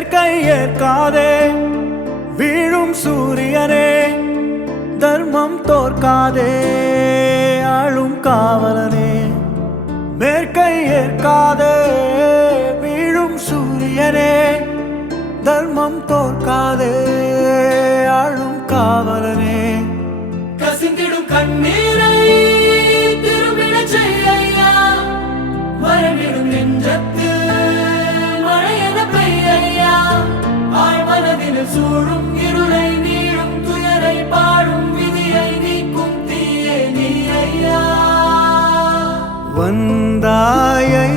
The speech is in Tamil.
மேற்கை ஏற்காதே வீழும் சூரியனே, தர்மம் தோற்காதே ஆளும் காவலனே. மேற்கை ஏற்காதே வீழும் சூரியனே, தர்மம் தோற்காதே ஆளும் காவலனே. கசிந்திடும் கண்ணீரை திரும்பிடச் செய்யா, மறைவிடும் நெஞ்சத்து மழையென பெய்யா. ஆழ்மனதில் சூழும் இருளை நீளும் துயரை பாடும் விதியை நீக்கும் தீயே நீ ஐயா. வந்தாயை